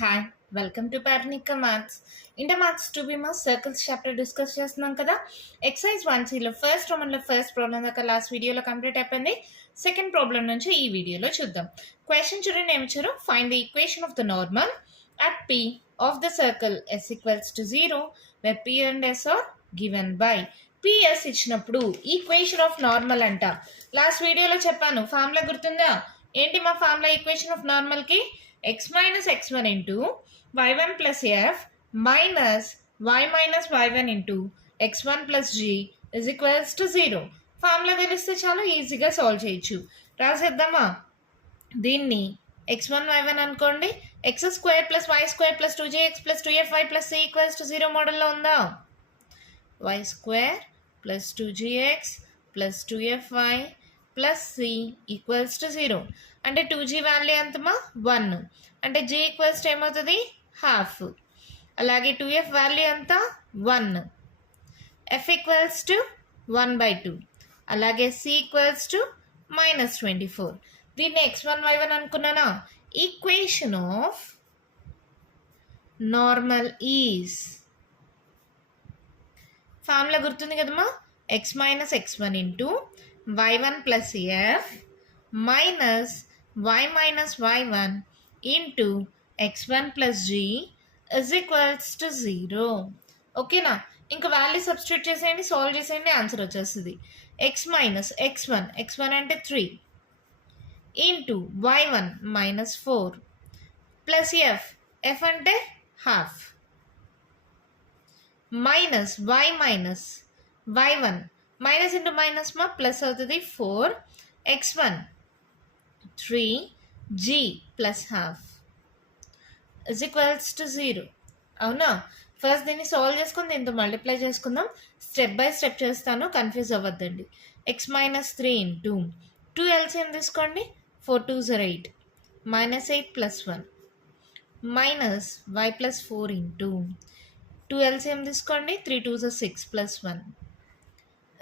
Hi welcome to Parnika maths. Inter maths 2B marks circles chapter discuss చేస్తున్నాం కదా. Exercise 1Cలో first రోమన్లో first problem దాకా లాస్ట్ వీడియోలో కంప్లీట్ అయిపోయింది. సెకండ్ ప్రాబ్లం నుంచి ఈ వీడియోలో చూద్దాం. క్వశ్చన్ చూడండి ఏమి ఇచ్చారు. Find the equation of the normal at P of the circle S equals to 0 where P and S are given by. PS ఇచ్చినప్పుడు ఈక్వేషన్ ఆఫ్ నార్మల్ అంట. లాస్ట్ వీడియోలో చెప్పాను, ఫార్ములా గుర్తుందా? ఏంటి మా ఫార్ములా ఈక్వేషన్ ఆఫ్ నార్మల్కి? x minus x1 into y1 plus f minus y minus y1 into x1 plus g is equals to 0. Formula తెలిస్తే చాలు ఈజీగా సాల్వ్ చేయొచ్చు. రాసేద్దామా? దీన్ని x1 y1 అనుకోండి, x square plus y square plus 2gx plus 2fy plus c equals to 0 మోడల్లో ఉందా? y square plus 2gx plus 2fy plus c equals to 0. అంటే 2g value ఎంతమా? 1. అంటే g ఈక్వల్స్ టు ఏమవుతుంది? Half. అలాగే 2f value ఎంత? 1. f equals to 1/2. అలాగే c equals to -24. దీన్ని x1 y1 అనుకున్నానా? Equation of normal is, formula గుర్తుంది కదమ్మా, x minus x1 into y1 plus f minus y minus y1 into x1 plus g is equals to 0. ఓకేనా? ఇంకా value substitute చేసేయండి, solve చేసేయండి, answer వచ్చేస్తుంది. x minus x1 అంటే 3 into y1 minus 4 plus f అంటే half minus y minus y1 minus into minus మా plus అవుతుంది 4 x1 3 g plus half is equals to 0. అవునా? ఫస్ట్ దీన్ని సాల్వ్ చేసుకుని దీంతో మల్టిప్లై చేసుకుందాం. స్టెప్ బై స్టెప్ చేస్తాను, కన్ఫ్యూజ్ అవ్వద్దండి. x minus 3 ఇంటూ 2 LCM తీసుకోండి, 4 2s are 8 minus 8 plus 1 minus y plus 4 into 2 LCM తీసుకోండి, 3 2s are 6 plus 1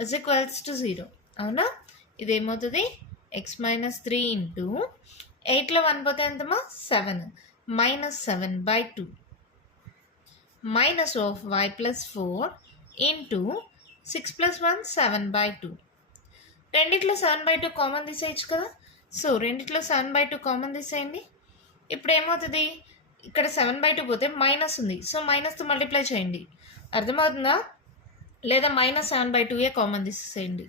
is equals to 0. అవునా? ఇదేమవుతుంది? x minus 3 ఇంటూ 8లో 1 పోతే ఎంతమా? 7 minus 7/2 minus of y plus 4 into 6 plus 1 7/2. రెండిట్లో 7/2 common తీసేయచ్చు కదా. So రెండిట్లో 7/2 common తీసేయండి. ఇప్పుడు ఏమవుతుంది? ఇక్కడ 7/2 పోతే మైనస్ ఉంది, సో మైనస్తో మల్టిప్లై చేయండి. అర్థమవుతుందా? లేదా -7/2 కామన్ తీసేసేయండి,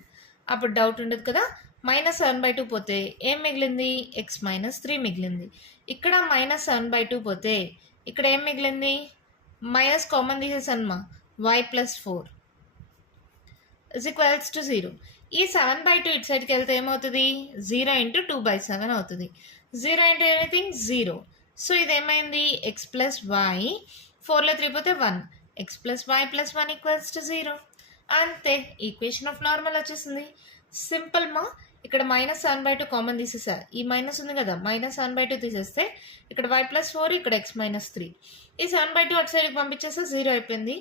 అప్పుడు డౌట్ ఉండదు కదా. -7/2 పోతే ఏం మిగిలింది? x minus 3 మిగిలింది. ఇక్కడ -7/2 పోతే ఇక్కడ ఏం మిగిలింది? మైనస్ కామన్ తీసేసమ్మా, y plus 4 is equals to 0. ఈ 7/2 ఇటు సైడ్కి వెళ్తే ఏమవుతుంది? 0 ఇంటూ 2/7 అవుతుంది. 0 ఇంటూ ఎనీథింగ్ 0. సో ఇదేమైంది? x ప్లస్ y, 4లో 3 పోతే 1, x plus y plus 1 equals to 0. అంతే, ఈక్వేషన్ ఆఫ్ నార్మల్ వచ్చేసింది. సింపుల్ మా. ఇక్కడ -7/2 కామన్ తీసేసా, ఈ మైనస్ ఉంది కదా, -7/2 తీసేస్తే ఇక్కడ y ప్లస్ 4, ఇక్కడ x minus 3. ఈ 7/2 అటు సైడ్కి పంపించేస్తే 0 అయిపోయింది.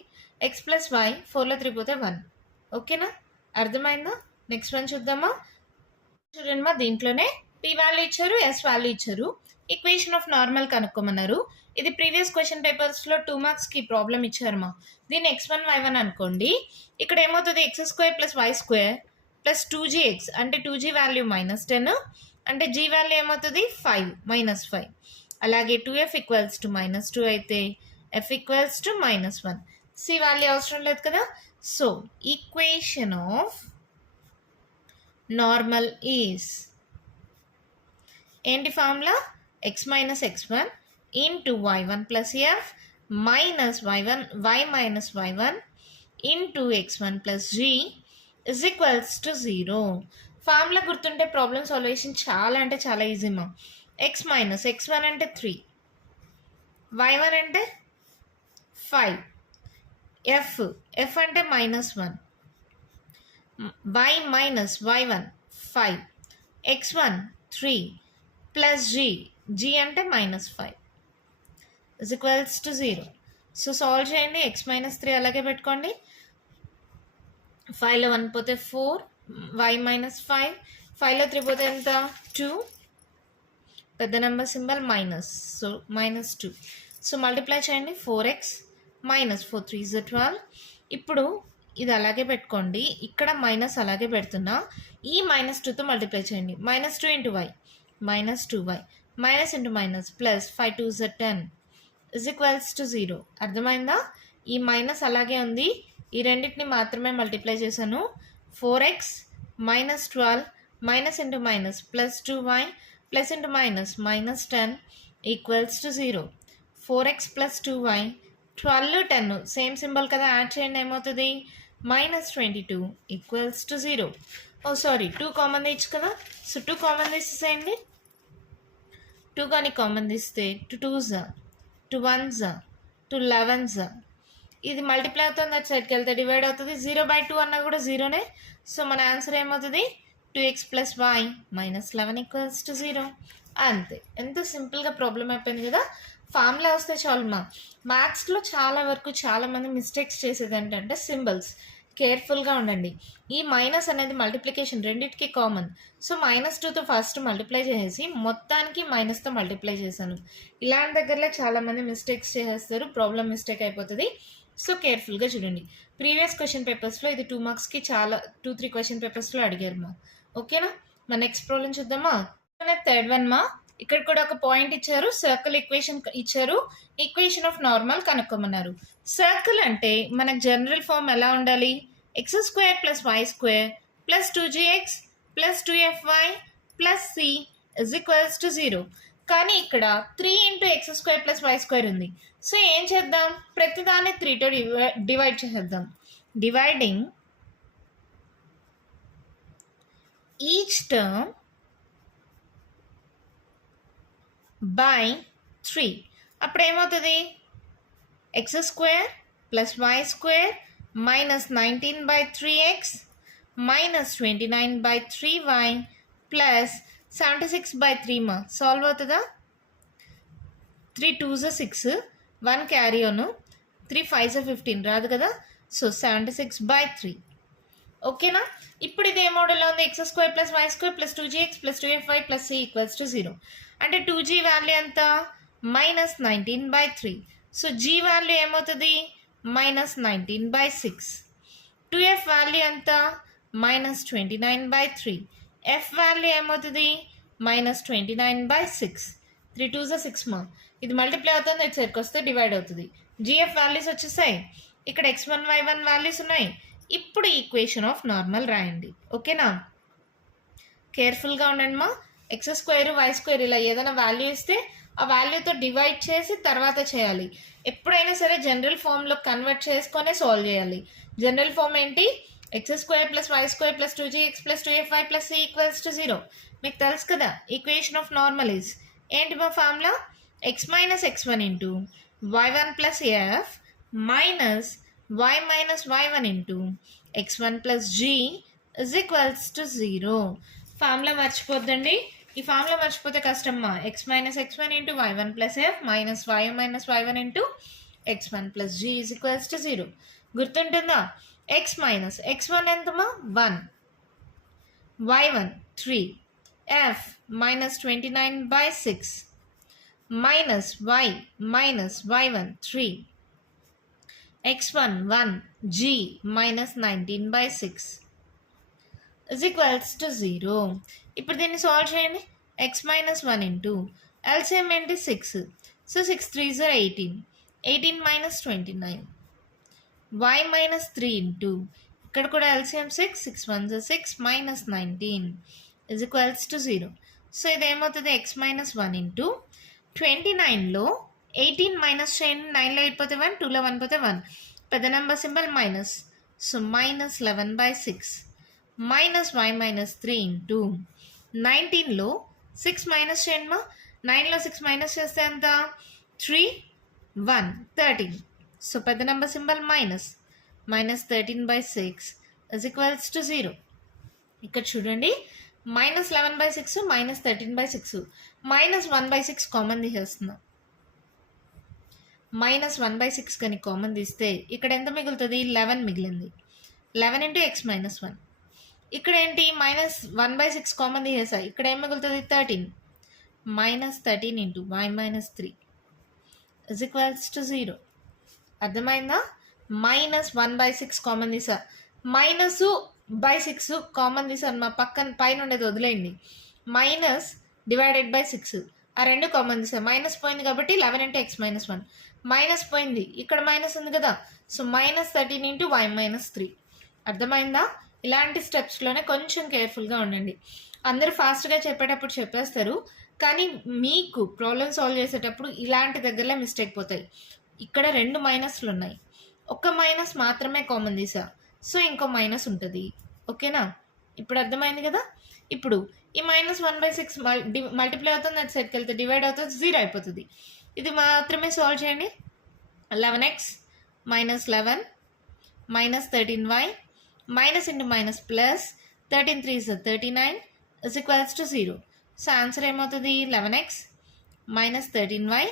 x ప్లస్ y, 4లో 3 పోతే 1. ఓకేనా? అర్థమైందా? నెక్స్ట్ వన్ చూద్దామా. చూడండి మా, దీంట్లోనే p వాల్యూ ఇచ్చారు, s వాల్యూ ఇచ్చారు, ఈక్వేషన్ ఆఫ్ నార్మల్ కనుక్కోమన్నారు. ఇది ప్రీవియస్ క్వశ్చన్ పేపర్స్లో 2 మార్క్స్కి ప్రాబ్లం ఇచ్చారు మా. దీన్ని x1 y1 అనుకోండి. ఇక్కడ ఏమవుతుంది? x square plus y square plus 2gx అంటే 2g వాల్యూ -10 అంటే g వాల్యూ ఏమవుతుంది? 5 -5. అలాగే 2f ఈక్వల్స్ టు -2 అయితే f equals to -1. c value అవసరం లేదు కదా. So equation of normal is ఏంటి formula? x minus x1 into y1 plus f minus y minus y1 into x1 plus g is equals to 0. Formula గుర్తుంటే problem salvation చాలా అంటే చాలా easy మా. x minus x1 అంటే 3, y1 అంటే 5, f అంటే -1, y minus y1 5, x1 3 plus g అంటే -5 is equals to 0. So solve చేయండి. x minus 3 అలాగే పెట్టుకోండి. 5లో 1 పోతే 4, y minus 5, 5లో 3 పోతే ఎంత? 2, పెద్ద number symbol minus, so -2. So multiply చేయండి. 4x minus 4 3 is 12. ఇప్పుడు ఇది అలాగే పెట్టుకోండి, ఇక్కడ మైనస్ అలాగే పెడుతున్నా. ఈ -2తో మల్టిప్లై చేయండి. -2 into y -2y minus into minus plus 5 2 is 10 is equals to 0. అర్థమైందా? ఈ మైనస్ అలాగే ఉంది, ఈ రెండింటిని మాత్రమే మల్టిప్లై చేశాను. 4x minus 12 minus into minus plus 2y plus into minus -10 equals to 0. 4x plus 2y 12 10 same symbol కదా, యాడ్ చేయండి. ఏమవుతుంది? -22 equals to 0. Oh sorry, 2 common తీయచ్చు కదా. సో 2 కామన్ తీసేసేయండి. 2 కానీ కామన్ తీస్తే 2 2s 2 1s 2 11s. ఇది మల్టిప్లై అవుతుంది, అటు సైడ్కి వెళ్తే డివైడ్ అవుతుంది. 0/2 అన్నా కూడా జీరోనే. సో మన ఆన్సర్ ఏమవుతుంది? 2x plus y minus 11 equals to 0. అంతే. ఎంత సింపుల్గా ప్రాబ్లం అయిపోయింది కదా. ఫార్ములా వస్తే చాలు. మ్యాథ్స్లో చాలా వరకు చాలామంది మిస్టేక్స్ చేసేది ఏంటంటే సింబల్స్. కేర్ఫుల్గా ఉండండి. ఈ మైనస్ అనేది మల్టిప్లికేషన్ రెండింటికి కామన్. సో -2తో ఫస్ట్ మల్టిప్లై చేసేసి మొత్తానికి మైనస్తో మల్టిప్లై చేశాను. ఇలాంటి దగ్గరలో చాలామంది మిస్టేక్స్ చేసేస్తారు, ప్రాబ్లం మిస్టేక్ అయిపోతుంది. సో కేర్ఫుల్గా చూడండి. ప్రీవియస్ క్వశ్చన్ పేపర్స్లో ఇది 2 మార్క్స్కి చాలా 2-3 క్వశ్చన్ పేపర్స్లో అడిగారు. ఓకేనా? మా నెక్స్ట్ ప్రాబ్లం చూద్దామా? థర్డ్ వన్ ఇక్కడ కూడా ఒక పాయింట్ ఇచ్చారు, సర్కిల్ ఈక్వేషన్ ఇచ్చారు, ఈక్వేషన్ ఆఫ్ నార్మల్ కనుక్కోమన్నారు. సర్కిల్ అంటే మనకు జనరల్ ఫామ్ ఎలా ఉండాలి? x² + y² + 2gx + 2fy + c = 0. కానీ ఇక్కడ 3 × x² + y² ఉంది. సో ఏం చేద్దాం? ప్రతిదాన్ని 3తో డివైడ్ చేసేద్దాం. Dividing each term by 3. అప్పుడు ఏమవుతుంది? x² + y² -19/3x -29/3y + 76/3 solve అవుతుందా? 3 2s 6 1 క్యారీ ఆన్ 3 5s 15 రాదు కదా. సో 76/3. ఓకేనా? ఇప్పుడు ఇది ఏ మోడల్లో ఉంది? x² + y² + 2gx + 2fy + c = 0. అంటే 2g వాల్యూ ఎంత? -19/3. సో g వాల్యూ ఏమవుతుంది? -19/6. 2f వాల్యూ ఎంత? -29/3. f వాల్యూ ఏమవుతుంది? -29/6. 3 2s 6 ఇది మల్టిప్లై అవుతుంది, ఇటు సైడ్కి వస్తే డివైడ్ అవుతుంది. gf వాల్యూస్ వచ్చేసాయి. ఇక్కడ x1 y1 వాల్యూస్ ఉన్నాయి. ఇప్పుడు ఈక్వేషన్ ఆఫ్ నార్మల్ రాయండి. ఓకేనా? కేర్ఫుల్గా ఉండండి. x² y² ఇలా ఏదైనా వాల్యూ ఇస్తే ఆ వాల్యూతో డివైడ్ చేసి తర్వాత చేయాలి. ఎప్పుడైనా సరే జనరల్ ఫామ్లో కన్వర్ట్ చేసుకొనే సాల్వ్ చేయాలి. జనరల్ ఫామ్ ఏంటి? x² + y² + 2gx + 2fy + c = 0. మీకు తెలుసు కదా. ఈక్వేషన్ ఆఫ్ నార్మల్ ఈజ్ ఏంటి మా formula? x - x1 × y1 + f minus y minus y1 into x1 plus g is equals to 0. Formula మర్చిపోద్దండి. ఈ ఫార్ములా మర్చిపోతే కష్టమ్మా. x minus x1 into y1 plus f minus y minus y1 into x1 plus g is equals to 0. గుర్తుంటుందా? x minus x1 ఎంతమా? 1, y1 3, f minus 29/6 minus y minus y1 3, x1 1, g minus 19/6 is equals to 0. ఇప్పుడు దీన్ని solve చేయండి. x minus 1 into LCM ఏంటి? 6. So 6 3s are 18. 18 minus 29. y minus 3 into ఇక్కడ కూడా LCM 6. 6 1s are 6 minus 19 is equals to 0. So ఇది ఏమవుతుంది? x minus 1 into 29లో 18 minus చేయండి. 9లో 8 పోతే 1, 2లో 1 పోతే 1. పెద్ద number symbol minus. So minus 11/6 minus y minus 3 into 19లో 6 minus చేయండి మా. 9లో 6 మైనస్ చేస్తే ఎంత? 3 1 13. సో పెద్ద number symbol minus. -13/6 is equals to 0. ఇక్కడ చూడండి, -11/6 -13/6 -1/6 కామన్ తీసేస్తున్నాం. -1/6 కానీ కామన్ తీస్తే ఇక్కడ ఎంత మిగులుతుంది? 11 మిగిలింది. 11 into x minus 1. ఇక్కడ ఏంటి? -1/6 కామన్ తీసేసాయి. ఇక్కడ ఏం మిగులుతుంది? 13. -13 into y minus 3 is equals to 0. అర్థమైందా? -1/6 కామన్ తీసా, -/6 కామన్ తీసాను, మా పైన ఉండేది వదిలేయండి. -/6 ఆ రెండు కామన్ తీసా, మైనస్ పోయింది కాబట్టి 11 × x - 1 మైనస్ పోయింది, ఇక్కడ మైనస్ ఉంది కదా, సో -13 × y - 3. అర్థమైందా? ఇలాంటి స్టెప్స్లోనే కొంచెం కేర్ఫుల్గా ఉండండి. అందరూ ఫాస్ట్గా చెప్పేటప్పుడు చెప్పేస్తారు, కానీ మీకు ప్రాబ్లమ్ సాల్వ్ చేసేటప్పుడు ఇలాంటి దగ్గరలో మిస్టేక్ పోతాయి. ఇక్కడ 2 మైనస్లు ఉన్నాయి, ఒక మైనస్ మాత్రమే కామన్ తీసా, సో ఇంకో మైనస్ ఉంటుంది. ఓకేనా? ఇప్పుడు అర్థమైంది కదా. ఇప్పుడు ఈ -1/6 మల్టిప్లై అవుతుంది, అటు సైడ్కి వెళ్తే డివైడ్ అవుతుంది, 0 అయిపోతుంది. ఇది మాత్రమే సాల్వ్ చేయండి. 11x - 11 -13y minus into minus plus 13 3 is 39 is equals to 0. So answer ఏమవుతుంది? 11x - 13y.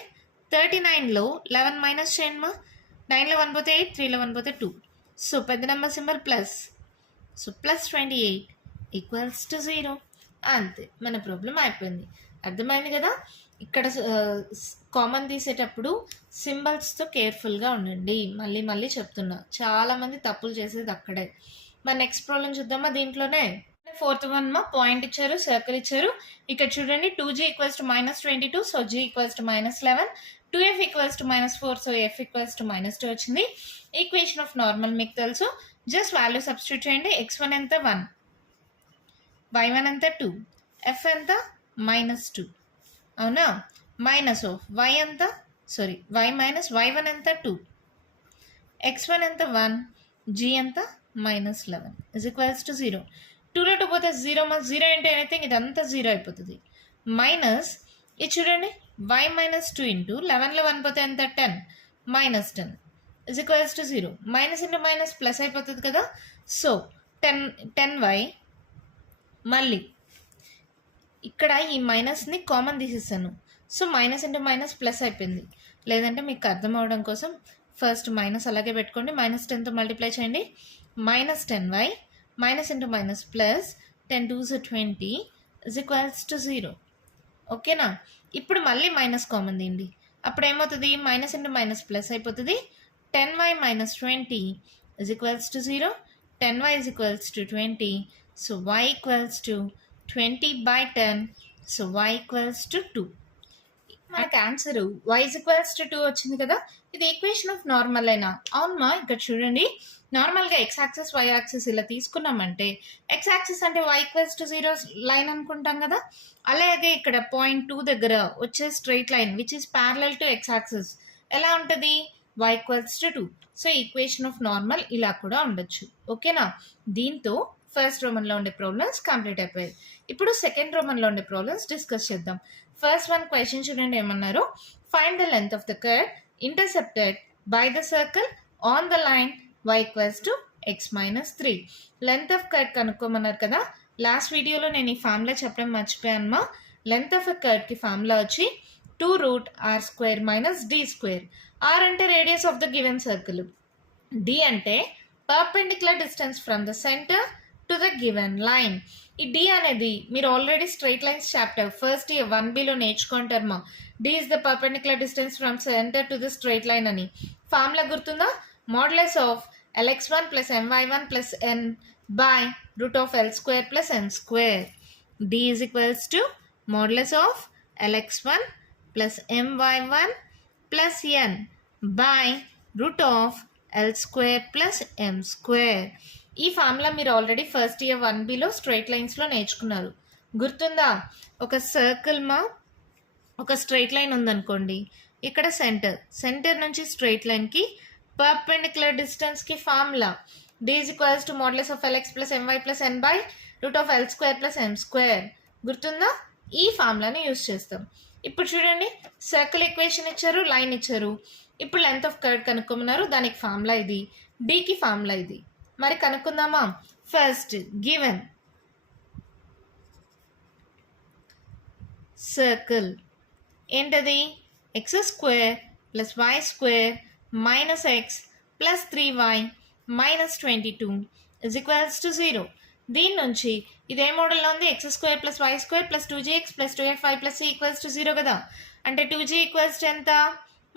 39లో 11 మైనస్ చేయండి మా, 9లో 1 పోతే 8, 3లో 1 పోతే 2. సో పెద్ద number symbol plus, so +28 equals to 0. అంతే, మన ప్రాబ్లం అయిపోయింది. అర్థమైంది కదా. ఇక్కడ కామన్ తీసేటప్పుడు సింబల్స్తో కేర్ఫుల్గా ఉండండి. మళ్ళీ మళ్ళీ చెప్తున్నా, చాలామంది తప్పులు చేసేది అక్కడే. మరి నెక్స్ట్ ప్రాబ్లం చూద్దామా. దీంట్లోనే 4th వన్ మా పాయింట్ ఇచ్చారు, సర్కిల్ ఇచ్చారు. ఇక్కడ చూడండి 2g = -22, so g = -11, 2f = -4, so f = -2 వచ్చింది. ఈక్వేషన్ ఆఫ్ నార్మల్ మీకు తెలుసు, జస్ట్ వాల్యూ సబ్స్టిట్యూట్ చేయండి. x1 ఎంత 1, y1 ఎంత 2, f ఎంత -2, అవునా. మైనస్ ఆఫ్ y ఎంత, సారీ y - y1 ఎంత 2, x1 ఎంత 1, g ఎంత -11 is equals to 0. 2లో 2 పోతే 0 మా, 0 అంటే ఎనీథింగ్, ఇదంతా 0 అయిపోతుంది. మైనస్ ఇది చూడండి y - 2 ఇంటూ 11లో 1 పోతే ఎంత 10 -10 is equals to 0. Minus into minus plus అయిపోతుంది కదా, సో 10y. మళ్ళీ ఇక్కడ ఈ మైనస్ని కామన్ తీసేస్తాను, so minus into minus plus అయిపోయింది. లేదంటే మీకు అర్థం అవడం కోసం ఫస్ట్ మైనస్ అలాగే పెట్టుకోండి. -10తో మల్టిప్లై చేయండి, -10y minus into minus plus 10 2 is 20 is equals to 0. ఓకేనా. ఇప్పుడు మళ్ళీ మైనస్ కామన్ తీయండి, అప్పుడు ఏమవుతుంది? మైనస్ ఇంటూ మైనస్ ప్లస్ అయిపోతుంది. 10y - 20 is equals to 0. 10y is equals to 20, so y equals to 20/10, so y equals to 2. మనకి answer y = 2 వచ్చింది కదా. ఇది ఈక్వేషన్ ఆఫ్ నార్మల్ అయినా అవునమ్మా. ఇక్కడ చూడండి, నార్మల్గా x యాక్సిస్ y యాక్సిస్ ఇలా తీసుకున్నామంటే x యాక్సిస్ అంటే y = 0 లైన్ అనుకుంటాం కదా. అలాగే ఇక్కడ పాయింట్ 2 దగ్గర వచ్చే straight line which is parallel to x axis ఎలా ఉంటుంది? y = 2. So equation of normal ఇలా కూడా ఉండొచ్చు. ఓకేనా. దీంతో ఫస్ట్ రోమన్లో ఉండే ప్రాబ్లమ్స్ కంప్లీట్ అయిపోయాయి. ఇప్పుడు సెకండ్ రోమన్లో ఉండే ప్రాబ్లమ్స్ డిస్కస్ చేద్దాం. ఫస్ట్ వన్ క్వశ్చన్ చూడండి ఏమన్నారు. Find the length of the curve intercepted by the circle on the line y = x - 3. Length of curve కనుక్కోమన్నారు కదా. లాస్ట్ వీడియోలో నేను ఈ ఫార్ములా చెప్పడం మర్చిపోయాను. లెంత్ ఆఫ్ ఎ కర్వ్కి ఫార్ములా వచ్చి 2√r² - d². r అంటే radius of the given circle, d అంటే perpendicular distance from the centre to the given line. ఈ d అనేది మీరు already straight lines chapter first year 1bలో నేర్చుకుంటారు మా. d is the perpendicular distance from center to the straight line అని. Formula గుర్తుందా? Modulus of lx1 + my1 + n by √l² + n². d is equals to modulus of lx1 + my1 + n by √l² + m². ఈ formula మీరు already first year 1bలో straight లైన్స్లో నేర్చుకున్నారు. గుర్తుందా? ఒక circle మా, ఒక స్ట్రైట్ లైన్ ఉందనుకోండి, ఇక్కడ సెంటర్ నుంచి స్ట్రైట్ లైన్కి పర్పెండిక్యులర్ డిస్టెన్స్కి formula d = modulus of lx + my + n by √l² + m². గుర్తుందా? ఈ ఫార్ములాని యూజ్ చేస్తాం. ఇప్పుడు చూడండి, సర్కిల్ ఈక్వేషన్ ఇచ్చారు, లైన్ ఇచ్చారు. ఇప్పుడు లెంత్ ఆఫ్ కర్వ్ కనుక్కోమన్నారు, దానికి ఫార్ములా ఇది, డీకి ఫార్ములా ఇది. మరి కనుక్కుందామా? ఫస్ట్ గివెన్ సర్కిల్ ఏంటది? x² + y² - x + 3y - 22 is equals to 0. దీని నుంచి ఇదే మోడల్లో ఉంది, x² + y² + 2gx + 2fy + c = 0 కదా. అంటే 2g = ఎంత?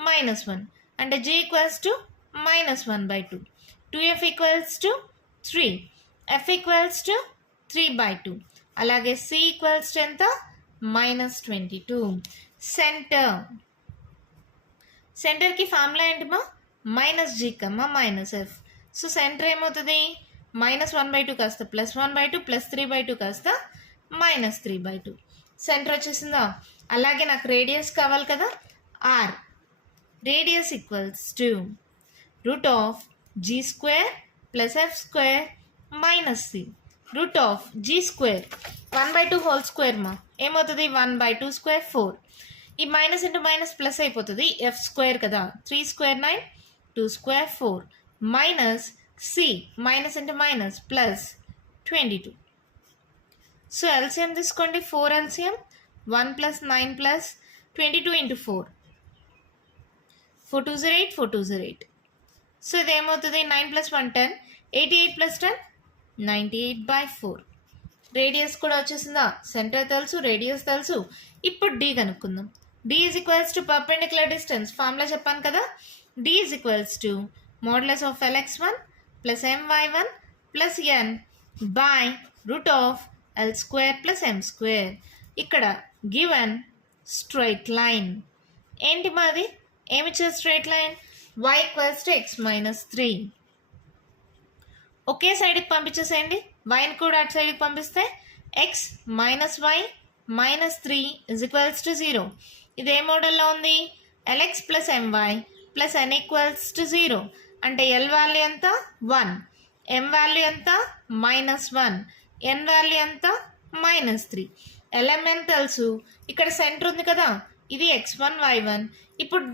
-1 అంటే g equals to -1/2. 2f equals to 3, f equals to 3/2. అలాగే c ఈక్వల్స్ టు ఎంత -22. సెంటర్కి ఫార్ములా ఏంటమ్మా -g, -f. సో సెంటర్ ఏమవుతుంది -1/2 కాస్త +1/2 +3/2 కాస్త -3/2. సెంటర్ వచ్చేసిందా. అలాగే నాకు రేడియస్ కావాలి కదా, r. Radius equals to √g² + f² - c. √g², 1/2 whole square మా ఏమవుతుంది 1/2² 4. ఈ మైనస్ ఇంటూ మైనస్ ప్లస్ అయిపోతుంది, f² కదా, 3² 9, 2² 4 minus c, minus into minus plus 22. So LCM తీసుకోండి, 4 ఎల్సిఎం 1 + 9 + 22 × 4, 4 2 0 8, 4 2 0 8. సో ఇది ఏమవుతుంది 9 + 1 10, 88 + 10 98/4. రేడియస్ కూడా వచ్చేసిందా. సెంటర్ తెలుసు, రేడియస్ తెలుసు. ఇప్పుడు d కనుక్కుందాం. d is equals to perpendicular distance. Formula చెప్పాను కదా, d is equals to modulus of lx1 + my1 + n by √l² + m². ఇక్కడ గివెన్ స్ట్రైట్ లైన్ ఏంటి మాది, ఏమిచ్చే స్ట్రైట్ లైన్ y = x - 3. ఒకే సైడ్కి పంపించేసేయండి, వైని కూడా అటు సైడ్కి పంపిస్తే x - y - 3 = 0. ఇది ఏ మోడల్లో ఉంది, lx + my + n = 0. అంటే l వాల్యూ ఎంత 1, m వాల్యూ ఎంత -1, n వాల్యూ ఎంత -3. lmn తెలుసు, ఇక్కడ సెంటర్ ఉంది కదా, ఇది x1 y1. ఇప్పుడు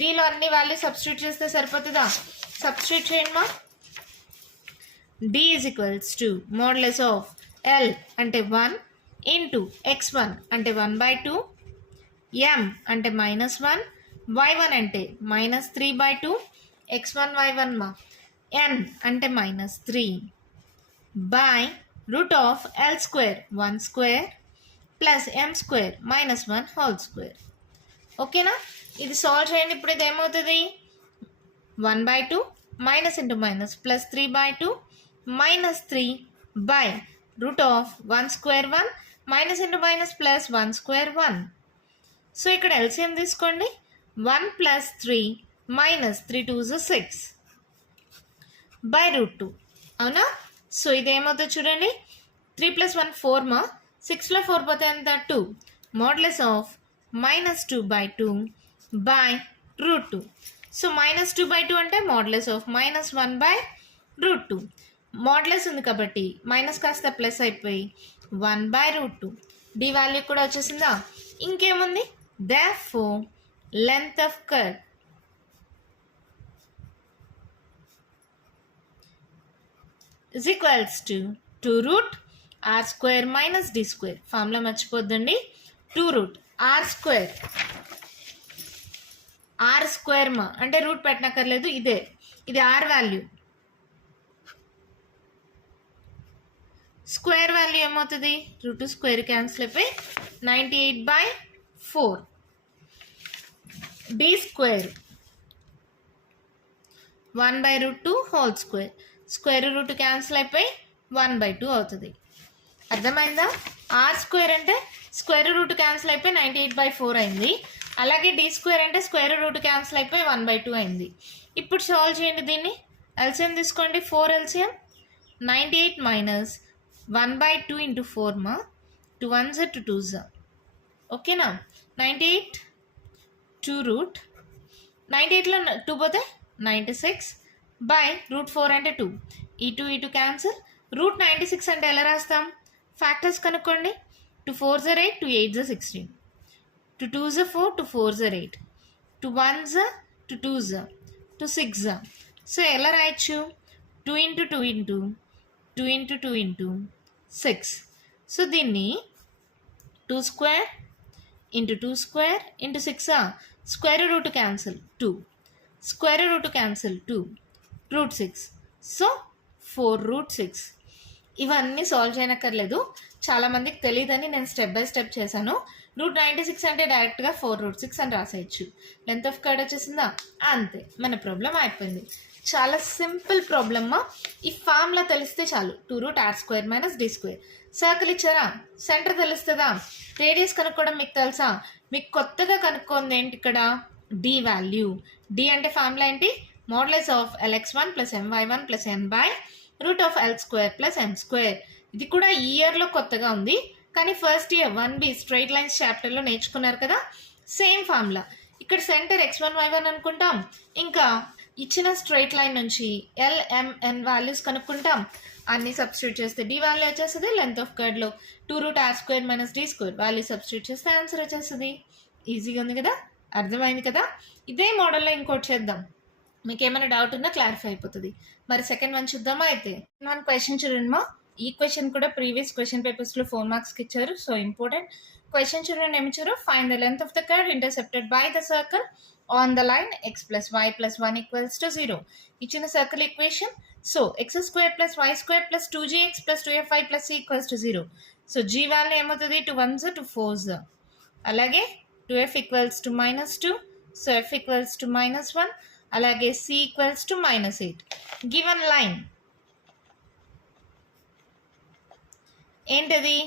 దీలో అన్ని వాల్యూ సబ్స్టిట్యూట్ చేస్తే సరిపోతుందా. సబ్స్టిట్యూట్ చేయండి మా. d is equals to modulus of l అంటే 1 ఇంటూ x1 అంటే 1/2, m అంటే -1, y1 అంటే -3/2, x1 y1 మా n అంటే -3 by √l² 1² + m² -1 whole square. ఓకేనా. ఇది సాల్వ్ చేయండి. ఇప్పుడు ఇది ఏమవుతుంది 1/2 minus into minus plus 3/2 -3 by √1² 1 minus into minus plus 1² 1. So ఇక్కడ ఎల్సిఎం తీసుకోండి, 1 + 3 - 3 2 6 బై √2. అవునా. సో ఇదేమవుతుంది చూడండి, 3 + 1 4 మా, 6లో 4 పోతే ఎంత 2, మోడ్యులస్ ఆఫ్ -2/2 బై √2. సో -2/2 అంటే మోడ్యులస్ ఆఫ్ -1/√2. మోడ్యులస్ ఉంది కాబట్టి మైనస్ కాస్త ప్లస్ అయిపోయి 1/√2. డి వాల్యూ కూడా వచ్చేసిందా. ఇంకేముంది, therefore length of curve is equals to 2√r² - d². Formula మర్చిపోద్దండి, 2√r². r² మా అంటే రూట్ పెట్టనక్కర్లేదు, ఇది r వాల్యూ. స్క్వేర్ వాల్యూ ఏమవుతుంది, √2² క్యాన్సిల్ అయిపోయి 98/4. d² 1/√2 whole square, square root cancel అయిపోయి 1/2 అవుతుంది. అర్థమైందా. r² అంటే స్క్వేర్ రూట్ క్యాన్సిల్ అయిపోయి 98/4 అయింది. అలాగే d² అంటే స్క్వేర్ రూట్ క్యాన్సిల్ అయిపోయి 1/2 అయింది. ఇప్పుడు సాల్వ్ చేయండి దీన్ని. ఎల్సిఎం తీసుకోండి, 4 ఎల్సిఎం 98 - 1/2 × 4 మా, 2 1s 2 2s. ఓకేనా. 98 2√98లో 2 పోతే 96 బై √4 అంటే 2, ఈ 2 క్యాన్సిల్. √96 అంటే ఎలా రాస్తాం, ఫ్యాక్టర్స్ కనుక్కోండి. 2 4s 8, 2 8s 16, 2 2s 4, 2 4s 8, 2 1s 2 2s 2 6. So ఎలా రాయొచ్చు, 2 × 2 × 2 × 2 × 6. సో దీన్ని 2² × 2² × 6. Square root cancel 2, square root cancel 2, √6. So 4√6. ఇవన్నీ సాల్వ్ చేయనక్కర్లేదు, చాలామందికి తెలియదని నేను స్టెప్ బై స్టెప్ చేశాను. √96 అంటే డైరెక్ట్గా 4√6 అని రాసేయచ్చు. లెంత్ ఆఫ్ కర్డ్ వచ్చేసిందా? అంతే, మన ప్రాబ్లం అయిపోయింది. చాలా సింపుల్ ప్రాబ్లమ్మా. ఈ ఫార్ములా తెలిస్తే చాలు, 2√r² - d². సర్కిల్ ఇచ్చారా, సెంటర్ తెలుస్తుందా, రేడియస్ కనుక్కోవడం మీకు తెలుసా? మీకు కొత్తగా కనుక్కోంది ఏంటి ఇక్కడ? D value. డి అంటే ఫార్ములా ఏంటి? Modulus of lx1 + my1 + n/√l² + m². ఇది కూడా ఈ ఇయర్లో కొత్తగా ఉంది, కానీ first year 1B straight lines చాప్టర్లో నేర్చుకున్నారు కదా. Same formula. ఇక్కడ సెంటర్ x1 y1 అనుకుంటాం, ఇంకా ఇచ్చిన స్ట్రైట్ లైన్ నుంచి LMN వాల్యూస్ కనుక్కుంటాం. అన్ని సబ్స్టిట్యూట్ చేస్తే డి వాల్యూ వచ్చేస్తుంది. లెంత్ ఆఫ్ కర్డ్లో 2√r² - d² వాల్యూ సబ్స్టిట్యూట్ చేస్తే ఆన్సర్ వచ్చేస్తుంది. ఈజీగా ఉంది కదా, అర్థమైంది కదా. ఇదే మోడల్లో ఇంకోటి చేద్దాం, మీకు ఏమైనా డౌట్ ఉన్నా క్లారిఫై అయిపోతుంది. మరి సెకండ్ వన్ చూద్దామా? అయితే వన్ క్వశ్చన్ చూడండి. ఈ క్వశ్చన్ కూడా ప్రీవియస్ క్వశ్చన్ పేపర్స్లో 4 మార్క్స్కి ఇచ్చారు, సో ఇంపార్టెంట్ క్వశ్చన్ చూడండి. ఏమి ఇచ్చారు? Find the length of the curve intercepted by the circle on the line x + y + 1 = 0. ఇచ్చిన circle equation. So x² + y² + 2gx + 2fy + c = 0. So g value ఏమవుతుంది? 2 1s 2 4s. అలాగే 2f = -2, so f = -1, అలాగే c = -8. Given line ఏంటది?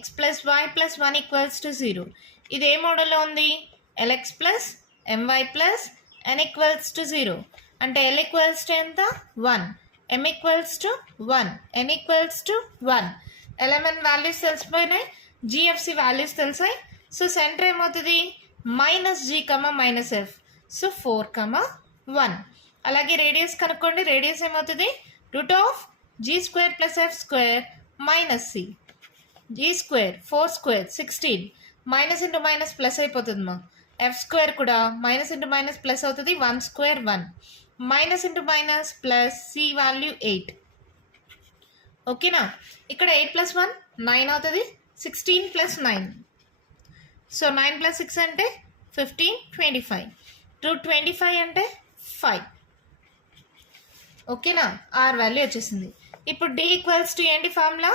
x + y + 1 = 0. ఇది ఏ మోడల్లో ఉంది? lx + my + n = 0. అంటే l = ఎంత? 1, m = 1, n = 1. LMN వాల్యూస్ తెలిసిపోయినాయి, GFC వాల్యూస్ తెలిసాయి. సో సెంటర్ ఏమవుతుంది? -g, -f. సో 4, 1. అలాగే రేడియస్ కనుక్కోండి. రేడియస్ ఏమవుతుంది? √g² + f² - c. g², 4² 16. Minus into minus plus అయిపోతుంది మా. f² కూడా మైనస్ ఇంటూ మైనస్ ప్లస్ అవుతుంది. 1² 1, minus into minus plus, c value 8. ఓకేనా? ఇక్కడ 8 + 1 9 అవుతుంది. 16 + 9, సో 9 + 6 అంటే 15, 25. √25 అంటే 5. ఓకేనా? r వాల్యూ వచ్చేసింది. ఇప్పుడు d = ఏంటి formula?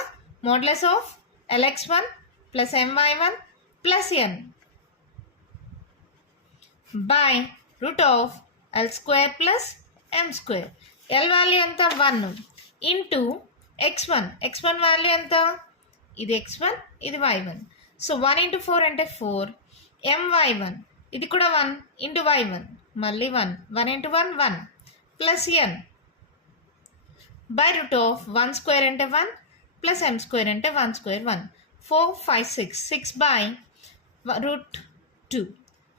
Modulus of lx1 + my1 + n by √l² + m². l value ఎంత? 1 ఇంటూ x1 వాల్యూ ఎంత? ఇది x1, ఇది y1. సో 1 × 4 అంటే 4, my1 ఇది కూడా 1 ఇంటూ y1 మళ్ళీ 1, 1 × 1 1 ప్లస్ n బై √1² అంటే 1 ప్లస్ m² అంటే 1² 1. 4 5 6 6 బై √2,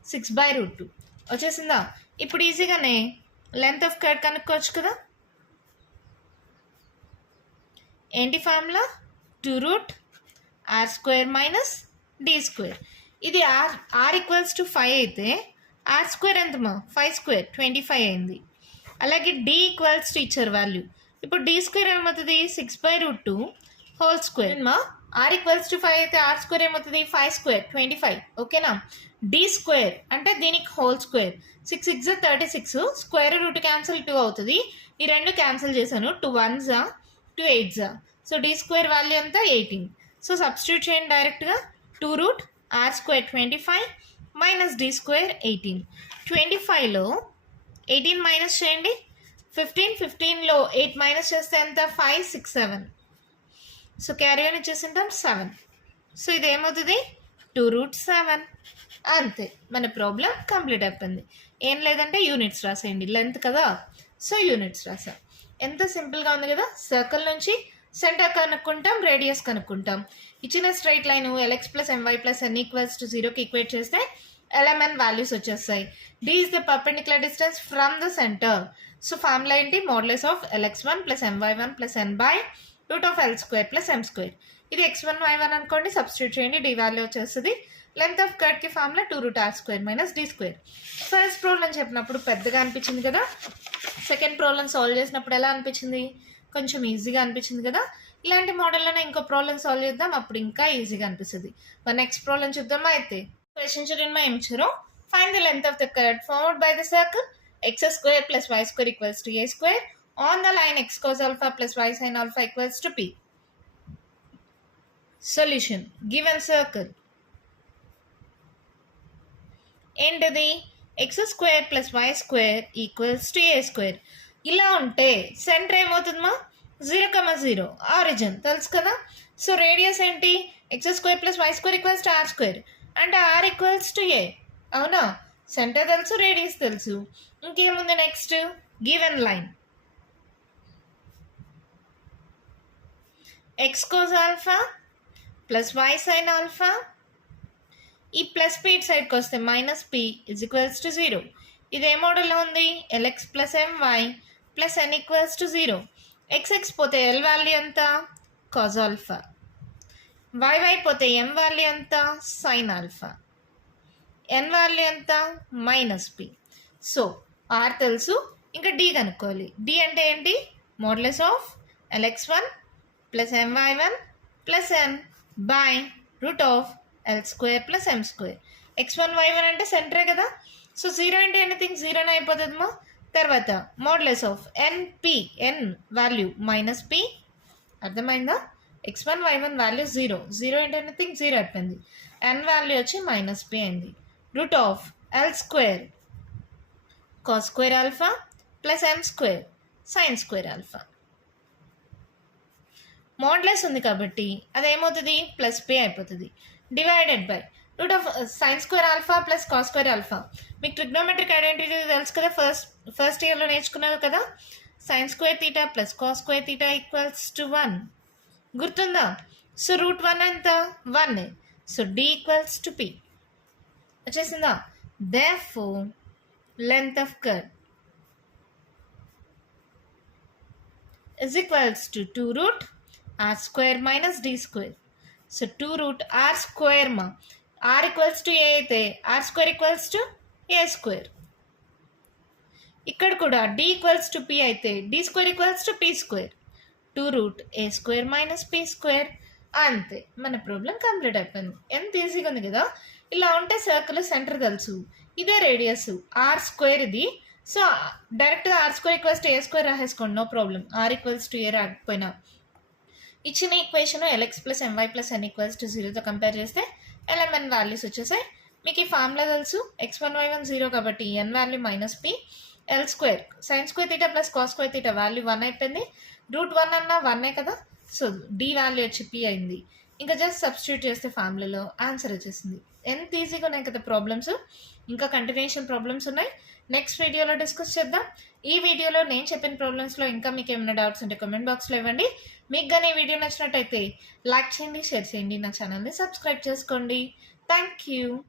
6 బై √2 వచ్చేసిందా? ఇప్పుడు ఈజీగానే లెంత్ ఆఫ్ కర్డ్ కనుక్కోవచ్చు కదా. ఏంటి ఫార్ములా? 2√r² - d². ఇది r = 5 అయితే r² ఎంతమా? 5² 25 అయింది. అలాగే d = ఇచ్చారు వాల్యూ. ఇప్పుడు d² ఏమవుతుంది? 6 బై √2 హోల్ స్క్వేర్. మా r = 5 అయితే r² ఏమవుతుంది? 5² 25. ఓకేనా? d² అంటే దీనికి whole square. 6 6 36, square root cancel 2 అవుతుంది. ఈ రెండు క్యాన్సిల్ చేశాను. 2 1s 2 8s. So d² value ఎంత? 18. సో సబ్స్టిట్యూట్ చేయండి డైరెక్ట్గా. 2√r² 25 - d² 18. 25లో 18 మైనస్ చేయండి. 15, 15లో 8 మైనస్ చేస్తే ఎంత? 5 6 7. సో క్యారీ ఆన్ ఇచ్చేసింటాం 7. సో ఇది ఏమవుతుంది? 2√7. అంతే, మన ప్రాబ్లం కంప్లీట్ అయిపోయింది. ఏం లేదంటే యూనిట్స్ రాసేయండి, లెంత్ కదా, సో యూనిట్స్ రాసా. ఎంత సింపుల్గా ఉంది కదా. సర్కిల్ నుంచి సెంటర్ కనుక్కుంటాం, రేడియస్ కనుక్కుంటాం. ఇచ్చిన straight line lx + my + n = 0కి ఈక్వేట్ చేస్తే LMN వాల్యూస్ వచ్చేస్తాయి. d is the perpendicular distance from the center. So formula ఏంటి? Modulus of lx1 + my1 + n by √l² + m². ఇది x1 y1 అనుకోండి, substitute చేయండి, d value వచ్చేస్తుంది. Length of కర్డ్కి formula 2√r² - d². First problem చెప్పినప్పుడు పెద్దగా అనిపించింది కదా. సెకండ్ ప్రాబ్లం సాల్వ్ చేసినప్పుడు ఎలా అనిపించింది? కొంచెం ఈజీగా అనిపించింది కదా. ఇలాంటి మోడల్లోనే ఇంకో ప్రాబ్లం సాల్వ్ చేద్దాం, అప్పుడు ఇంకా ఈజీగా అనిపిస్తుంది. మరి నెక్స్ట్ ప్రాబ్లం చూద్దామా? అయితే క్వశ్చన్ చూడండి. ఏమి ఇచ్చారు? Find the length of the curve formed by the circle x² + y² = a² on the line x cos α + y sin α = p. Solution. Given circle ఏంటది x square plus y square equals to A square. ఇలా ఉంటే centre ఏమవుతుందమ్మా 0,0 origin తెలుసు కదా. So radius ఏంటి x square plus y square equals to r square అంటే r equals to a. అవునా, centre తెలుసు, రేడియస్ తెలుసు. ఇంకేముంది next given line x cos alpha plus y sine alpha, ఈ ప్లస్ పీ ఇటు సైడ్కి వస్తే minus p is equals to 0. ఇది ఏ మోడల్లో ఉంది LX plus m y plus n equals to 0. X పోతే ఎల్ వాల్యూ ఎంత కాజ్ ఆల్ఫా, వై పోతే ఎం వాల్యూ ఎంత సైన్ ఆల్ఫా, ఎన్ వాల్యూ ఎంత మైనస్ పి. సో ఆర్ తెలుసు, ఇంకా డి కనుక్కోవాలి. డి అంటే ఏంటి modulus of l x one plus m y one plus n by root of L square plus M square. x1 y1 అంటే సెంటరే కదా. సో 0 అంటే ఎనీథింగ్ 0 అయిపోతుందమ్మా. తర్వాత modulus of n p, n value minus p. అర్థమైందా? x1 y1 వాల్యూ 0, 0 అంటే ఎనీథింగ్ 0 అయిపోయింది. ఎన్ వాల్యూ వచ్చి minus P అయింది. Root of L square cos square alpha plus M square sine square alpha. Modulus ఉంది కాబట్టి అదేమవుతుంది ప్లస్ పి అయిపోతుంది. Divided by root of sine square alpha plus cos square alpha. మీకు trigonometric identity తెలుసు కదా, first ఇయర్లో నేర్చుకున్నారు కదా. Sine square theta plus cos square theta equals to 1 గుర్తుందా. సో రూట్ 1 ఎంత 1. So D equals to P వచ్చేసిందా. Therefore length of curve is equals to 2 root R square minus D square. So 2 root R square మా R equals to A అయితే R square equals to A square. ఇక్కడ కూడా D equals to P అయితే D square equals to P square. 2 root A square minus P square. అంతే, మన problem complete అయిపోయింది. ఎంత ఈజీగా ఉంది కదా. ఇలా ఉంటే సర్కిల్ సెంటర్ తెలుసు, ఇదే రేడియస్ ఆర్ స్క్వేర్ ఇది. సో డైరెక్ట్గా r square equals to A square రాసేసుకోండి, no problem. R equals to a రాకపోయినా ఇచ్చిన equation l x plus m y plus n equals to 0తో కంపేర్ చేస్తే ఎల్ఎంఎన్ వాల్యూస్ వచ్చేసాయి. మీకు ఈ ఫార్ములా తెలుసు x1 y1 0 కాబట్టి n value minus p, l square sine square theta plus cos square theta value 1 అయిపోయింది. రూట్ 1 అన్నా 1 కదా. సో డి వాల్యూ వచ్చి పి అయింది. ఇంకా జస్ట్ సబ్స్టిట్యూట్ చేస్తే ఫార్ములాలో ఆన్సర్ వచ్చేసింది. ఎంత ఈజీగా ఉన్నాయి కదా ప్రాబ్లమ్స్. ఇంకా కంటిన్యూషన్ ప్రాబ్లమ్స్ ఉన్నాయి, నెక్స్ట్ వీడియోలో డిస్కస్ చేద్దాం. ఈ వీడియోలో నేను చెప్పిన ప్రాబ్లమ్స్లో ఇంకా మీకు ఏమైనా డౌట్స్ ఉంటే కామెంట్ బాక్స్లో ఇవ్వండి. మీకు కానీ ఈ వీడియో నచ్చినట్టయితే లైక్ చేయండి, షేర్ చేయండి, నా ఛానల్ని సబ్స్క్రైబ్ చేసుకోండి. Thank you.